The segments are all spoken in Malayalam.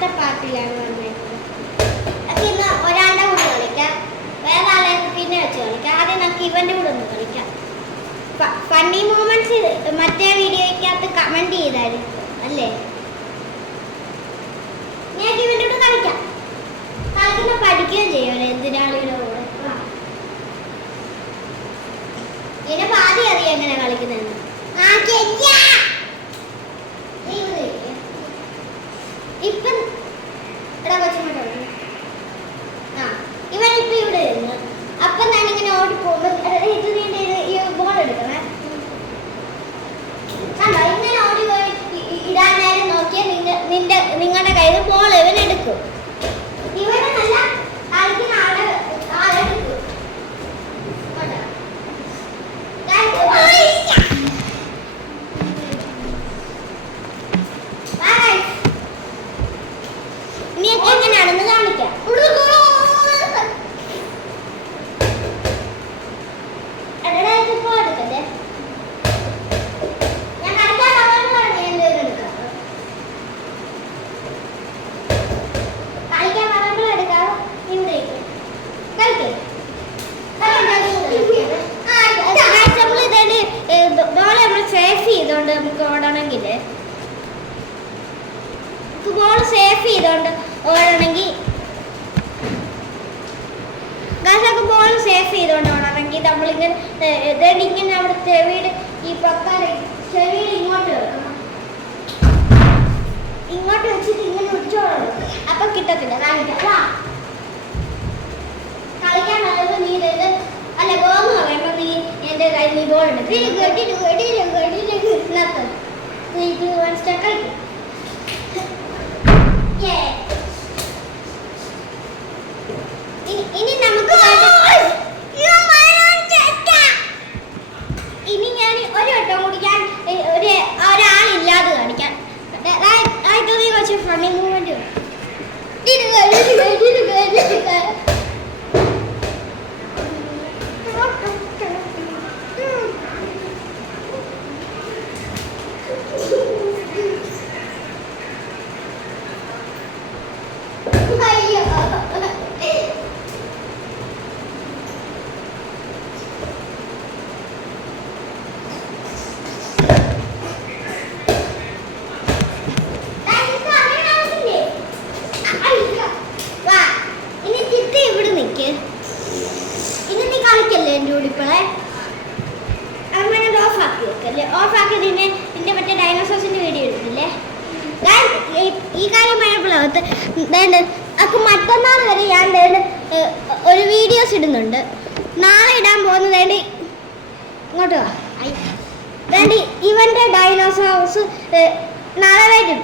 രണ്ടാമത്തെ പാർട്ടിലാണ് വന്നേക്കുന്നത്. അപ്പം ഇന്ന് ഒരാളുടെ കൂടെ കളിക്കാം, വേറെ ആളെ പിന്നെ വെച്ച് കളിക്കാം. ആദ്യം നമുക്ക് ഇവൻ്റെ കൂടെ ഒന്ന് കളിക്കാം. ഫണ്ണി മൂമെന്റ്സ് മറ്റേ വീഡിയോയ്ക്കകത്ത് കമൻറ്റ് ചെയ്തായിരുന്നു അല്ലേ? ഞങ്ങൾക്ക് ഇവൻ്റെ കൂടെ കളിക്കാം. കളിക്കുന്ന പഠിക്കുകയും ചെയ്യുമല്ലോ എന്തിനാളിയുടെ കൂടെ. ഇതിനെ പാതി അറിയാം എങ്ങനെ കളിക്കുന്നതെന്ന്. ഇപ്പം ഇവനിപ്പോ ഇവിടെ ഇരുന്ന് അപ്പം ഞാനിങ്ങനെ ഓടി പോകുമ്പോ ഈ ബോൾ എടുക്കണേ കണ്ടോ. ഇങ്ങനെ ഓടി പോയി ഇടാൻ നേരം നോക്കിയാൽ നിങ്ങളുടെ കയ്യിൽ നിന്ന് ബോൾ ഇവൻ എടുക്കും. ഇവനെ നല്ല കളിക്കുന്ന ആളെടുക്കും. ഇനിയൊക്കെ എങ്ങനെയാണെന്ന് കാണിക്കാം. നമുക്ക് ഓടണമെങ്കിൽ ബോൾ സേഫ് ചെയ്തോണ്ട് ഓടണമെങ്കിൽ ബോൾ സേഫ് ചെയ്തോണ്ട് ഓടണമെങ്കിൽ നമ്മളിങ്ങനെ ഇങ്ങനെ അവിടെ ചെവിയുടെ ഈ പക്കാല ചെവിയിൽ ഇങ്ങോട്ട് വെക്കണം. ഇങ്ങോട്ട് വെച്ചിട്ട് ഇങ്ങനെ ഉച്ചോളണം. അപ്പൊ കിട്ടത്തില്ല. കളിക്കാൻ പറയുമ്പോ നീ അല്ല ഗോന്ന് പറയുമ്പോ നീ എന്റെ കയ്യിൽ നീ ബോൾ ഉണ്ട് കളിക്കും. ഇനി നമുക്ക് ഇനി ഞാൻ ഒരു വട്ടം കൂടി ഞാൻ ഒരാളില്ലാതെ കാണിക്കാം. കുറച്ച് ഫണ്ണി മൂവ്മെന്റ് ഓഫാക്കിയതിന്റെ മറ്റേ ഡൈനോസോഴ്സിന്റെ വീഡിയോ എടുത്തില്ലേ? ഈ കാര്യം പറയുമ്പോഴത്തെ അപ്പൊ മറ്റന്നാൾ വരെ ഞാൻ ഒരു വീഡിയോസ് ഇടുന്നുണ്ട്. നാളെ ഇടാൻ പോകുന്നത് ഇങ്ങോട്ട് വേണ്ടി ഇവന്റെ ഡൈനോസോഴ്സ് നാളെ വരും.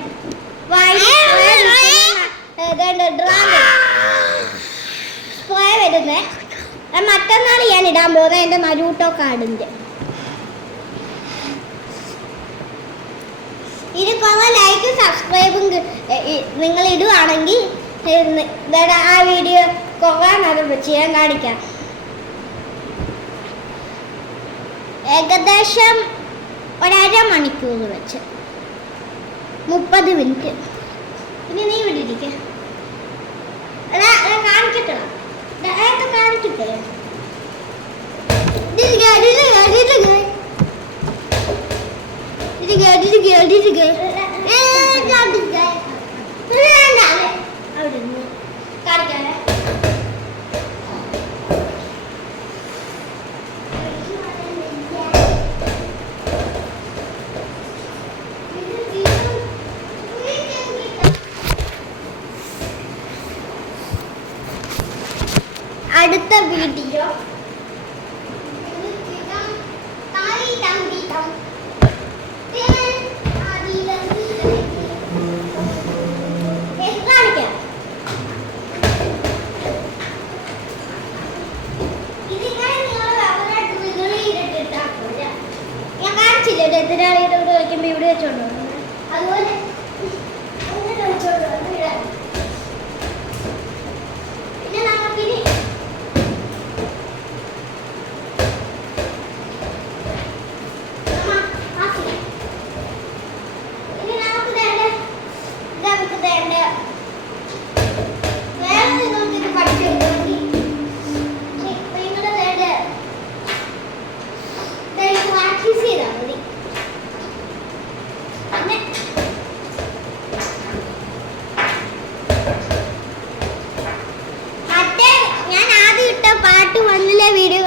വരുന്നേ മറ്റന്നാൾ ഞാൻ ഇടാൻ പോകുന്നത് എന്റെ നരൂട്ടോ കാർഡിന്റെ. ഇത് കുറേ ലൈക്കും സബ്സ്ക്രൈബും നിങ്ങൾ ഇടുവാണെങ്കിൽ ആ വീഡിയോ കുറേ നേരം വെച്ച് ഞാൻ കാണിക്കാം. ഏകദേശം 1.5 മണിക്കൂർ വെച്ച് 30 മിനിറ്റ്. ഇനി നീ ഇവിടെ ഇരിക്കേ കാണിക്കട്ടെ കാണിക്കട്ടെ. അടുത്ത വീഡിയോ എതിരാളിയുടെ കൂടെ വയ്ക്കുമ്പോൾ ഇവിടെ വെച്ചോണ്ടോ അതുപോലെ പിന്നെ നമുക്ക്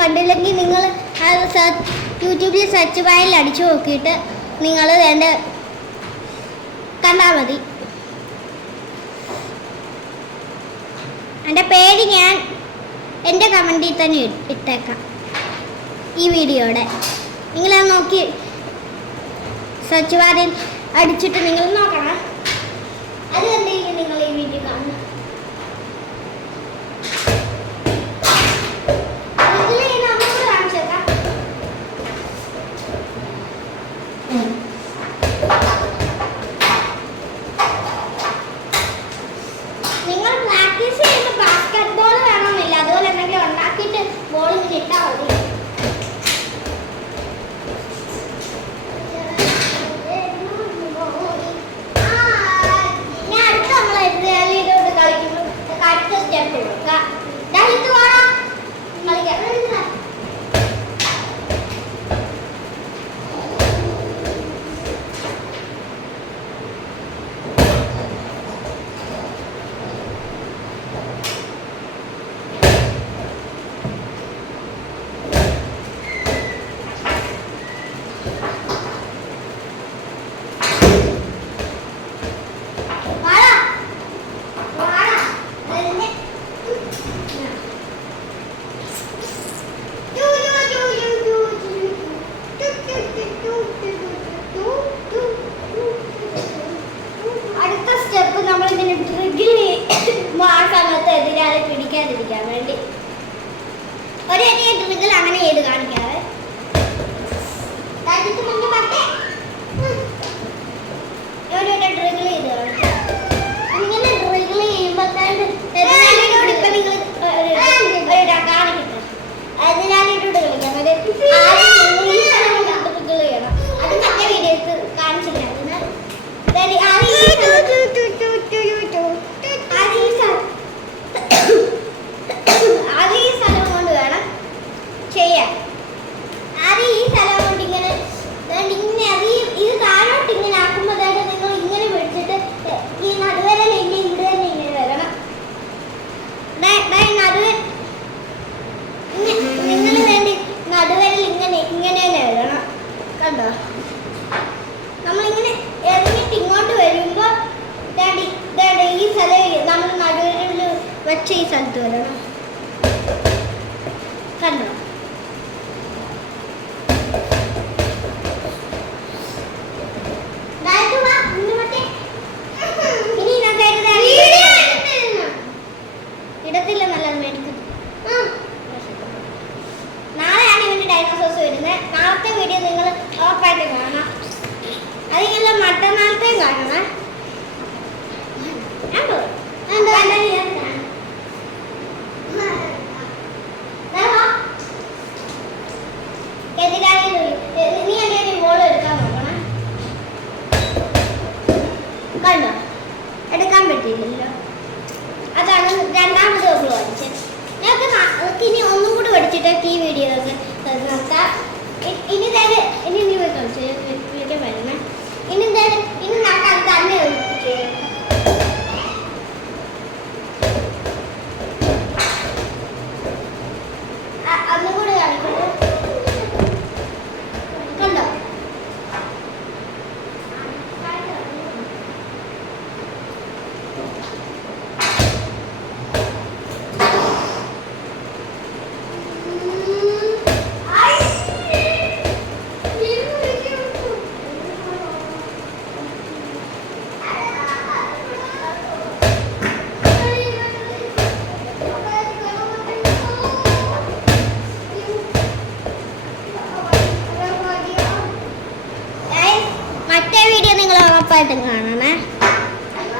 കണ്ടില്ലെങ്കിൽ നിങ്ങൾ യൂട്യൂബിൽ സെർച്ച് ബാറിൽ അടിച്ചു നോക്കിയിട്ട് നിങ്ങൾ എൻ്റെ കണ്ടാൽ മതി. എൻ്റെ പേര് ഞാൻ എൻ്റെ കമൻറ്റിൽ തന്നെ ഇട്ടേക്കാം ഈ വീഡിയോയുടെ. നിങ്ങളത് നോക്കി സെർച്ച് ബാറിൽ അടിച്ചിട്ട് നിങ്ങൾ നോക്കണം. അത് കണ്ടിരിക്കും നിങ്ങൾ ഈ വീഡിയോ കാണുന്നത്. നിങ്ങൾ പ്രാക്ടീസ് ചെയ്യുന്ന ബാസ്കറ്റ് ബോൾ വേണമെന്നില്ല, അതുപോലെ എന്തെങ്കിലും ഉണ്ടാക്കിയിട്ട് ബോൾ ഇങ്ങനെ ഇട്ടാൽ മതി. ഞാൻ അടുത്ത നമ്മൾ എതിരാളിയിലോട്ട് കളിക്കുമ്പോൾ അടുത്ത സ്റ്റെപ്പ് കൊടുക്കാം. കളിക്കാം. അടുത്ത സ്റ്റെപ്പ് നമ്മൾ ഇതിന് ട്രിഗിൾ ആ സമയത്ത് എതിരാളെ പിടിക്കാതിരിക്കാൻ വേണ്ടി ഒരു ചെറിയ ട്രിഗിൾ അങ്ങനെ ചെയ്ത് കാണിക്കാതെ ഒരു ട്രിഗിൾ ചെയ്ത് കാണിക്കാം. ഇങ്ങനെ ട്രിഗിൾ ചെയ്യുമ്പോഴത്തേക്ക് എതിരാളിയോട് ഇപ്പം നിങ്ങൾ കാണിക്കട്ടെ. എതിരാളിയോട് കളിക്കാം. ട്രിഗിൾ ചെയ്യണം. അത് മറ്റേ വീഡിയോക്ക് കാണിച്ചില്ല. അത് ഈ സ്ഥലം കൊണ്ട് വേണം ചെയ്യാൻ. അത് ഈ സ്ഥലം കൊണ്ട് ഇങ്ങനെ ഇത് താഴോട്ട് ഇങ്ങനെ ആക്കുമ്പോൾ നിങ്ങൾ ഇങ്ങനെ പിടിച്ചിട്ട് ഈ നടുവരൽ ഇവിടെ തന്നെ ഇങ്ങനെ വരണം. നിങ്ങൾ വേണ്ടി നടുവരൽ ഇങ്ങനെ തന്നെ വരണം. കണ്ടോ? നമ്മളിങ്ങനെ ഇറങ്ങിയിട്ട് ഇങ്ങോട്ട് വരുമ്പോൾ ഈ സ്ഥലം നമ്മൾ നടുവിൽ വെച്ച ഈ സ്ഥലത്ത് വരണം. കണ്ടോ? ഇടത്തില്ല നല്ലത് മേടിക്കും. നാളെയാണ് ഇവന്റെ ഡൈനോസോഴ്സ് വരുന്നത്. നാളത്തെ വീഡിയോ നിങ്ങൾ ഉറപ്പായിട്ട് കാണാം. അതിനുള്ള മറ്റന്നാളത്തെയും കാണണേ. നീ എൻ്റെ ബോൾ എടുക്കാൻ നോക്കണം. കണ്ടോ? എടുക്കാൻ പറ്റില്ലല്ലോ. അതാണ് രണ്ടാമത് നമ്മൾ പഠിച്ചത്. ഞങ്ങൾക്ക് ഇനി ഒന്നും കൂടി പഠിച്ചിട്ടൊക്കെ ഈ വീഡിയോ നിർത്താം. ഇനി തന്നെ ഇനി പോയി കളിച്ച് വീഡിയോ വരണേ. ഇനി നമുക്ക് അത് തന്നെ ചെയ്യാം. ഒന്നും കൂടി കാണിക്കട്ടെ. കണ്ടോ? മറ്റേ വീഡിയോ നിങ്ങൾ ഉറപ്പായിട്ടും കാണണേ.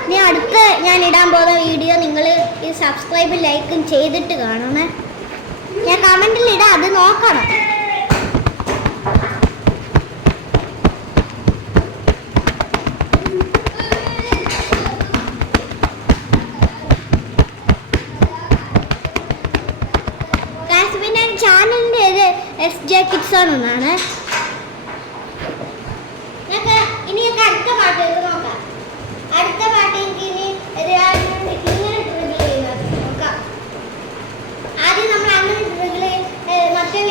ഇനി അടുത്ത് ഞാൻ ഇടാൻ പോകുന്ന വീഡിയോ നിങ്ങൾ ഈ സബ്സ്ക്രൈബും ലൈക്കും ചെയ്തിട്ട് കാണണേ. ഞാൻ കമൻറ്റിൽ ഇടാം, അത് നോക്കണം. പിന്നെ ചാനലിൻ്റെ ഇത് SJ Kids എന്നാണ്. ഇനി അടുത്ത പാട്ട് നോക്കാം. അടുത്ത പാട്ട് എനിക്ക് ഇനി ഇങ്ങനെ ട്രിഗിൾ ചെയ്യുന്നത് നോക്കാം. ആദ്യം നമ്മൾ അങ്ങനെ ട്രിഗിൾ മറ്റേ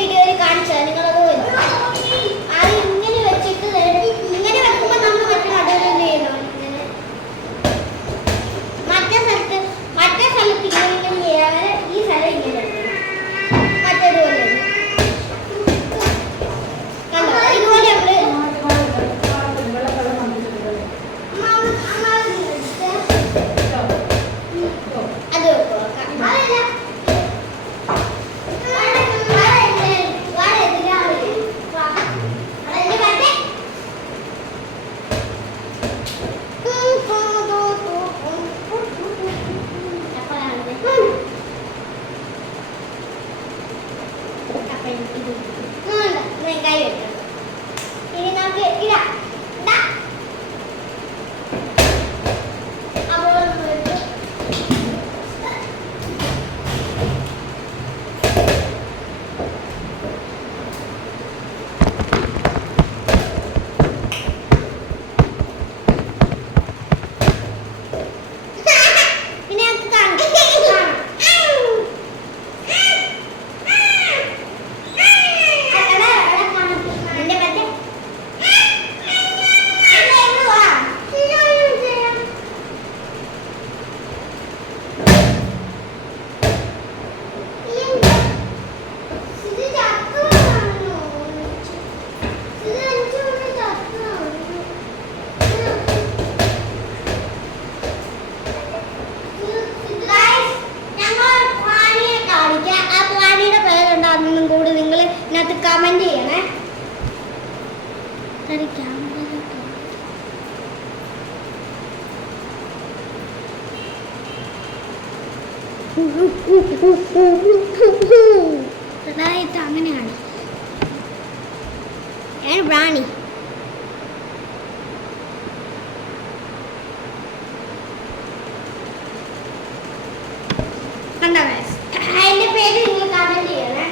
കമന്റ് ചെയ്യണേ. അങ്ങനെയാണ് ഞാൻ റാണി. കണ്ടോ ഗൈസ്, അതിന്റെ പേര് നിങ്ങൾ കമന്റ് ചെയ്യണേ.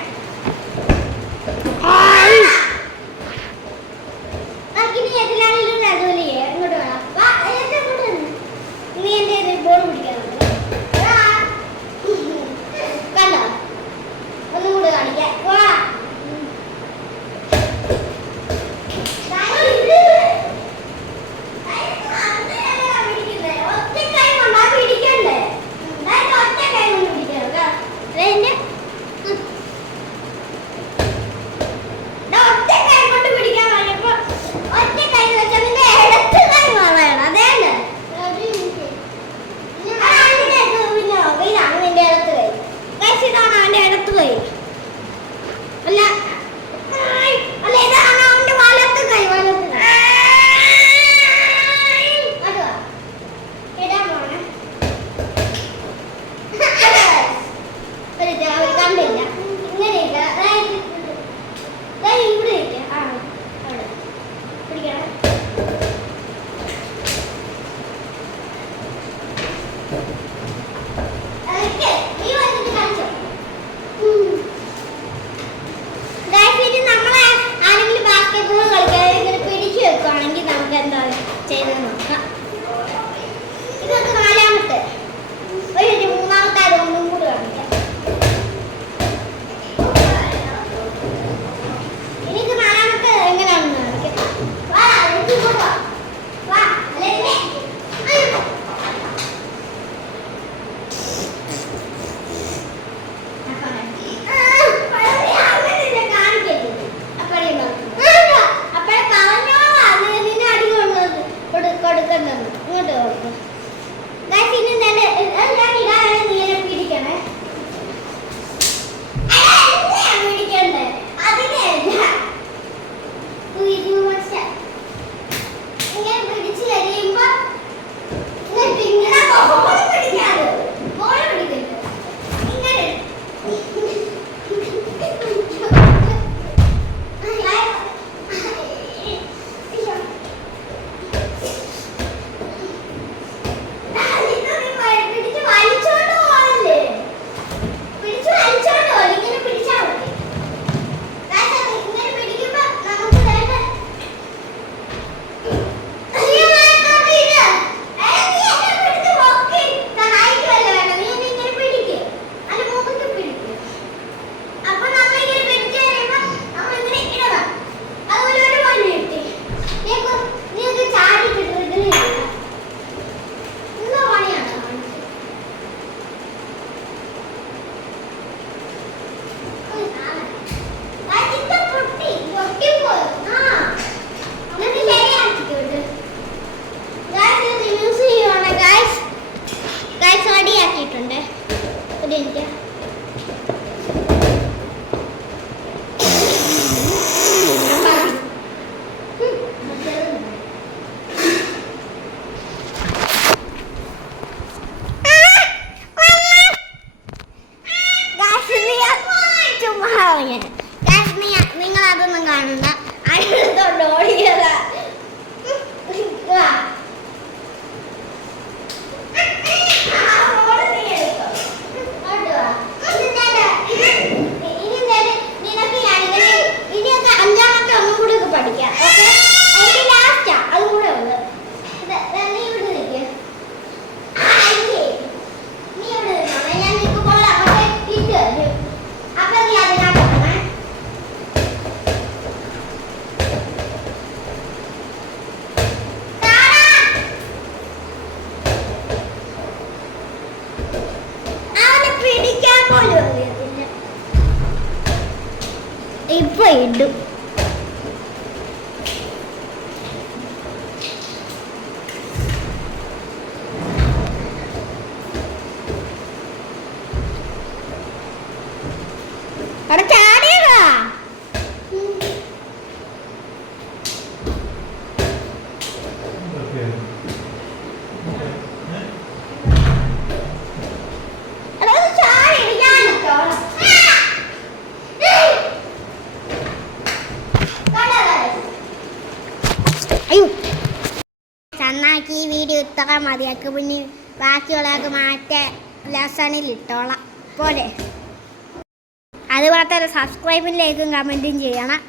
ഇനി എതിലാണെങ്കിലും അതുപോലെ ഇങ്ങോട്ട് വേണം. നീ എന്റെ ബോൾ പിടിക്കാറുണ്ട്. കണ്ടോ, ഒന്നും കൂടെ കാണിക്കാം. നിങ്ങൾ അതൊന്നും കാണണ്ട. അടുത്തോണ്ട് ഓടിയതാ. പഠിക്കാം. ഓക്കെ, എനിക്ക് ലാസ്റ്റാ അതും കൂടെ ഉള്ളു. നീ ഇവിടെ നിൽക്കുക. നീ ഇവിടെ നിന്നോളെ, ഞാൻ നിനക്ക് കൊള്ളാം. പക്ഷേ ഇട്ട് തരും. അപ്പൊ നീ അതിനകത്ത് അവനെ പിടിക്കാൻ പോലും അറിയത്തില്ല. ഇപ്പൊ ഇടും. അവിടെ ചാടിയതാ. വീഡിയോ ഇത്ര മതിയാക്കും. പിന്നെ ബാക്കിയുള്ളതൊക്കെ മാറ്റാൻ ലെസണിൽ ഇട്ടോളാം പോലെ. അതുപോലെ തന്നെ സബ്സ്ക്രൈബും ലൈക്കും കമൻറ്റും ചെയ്യണം.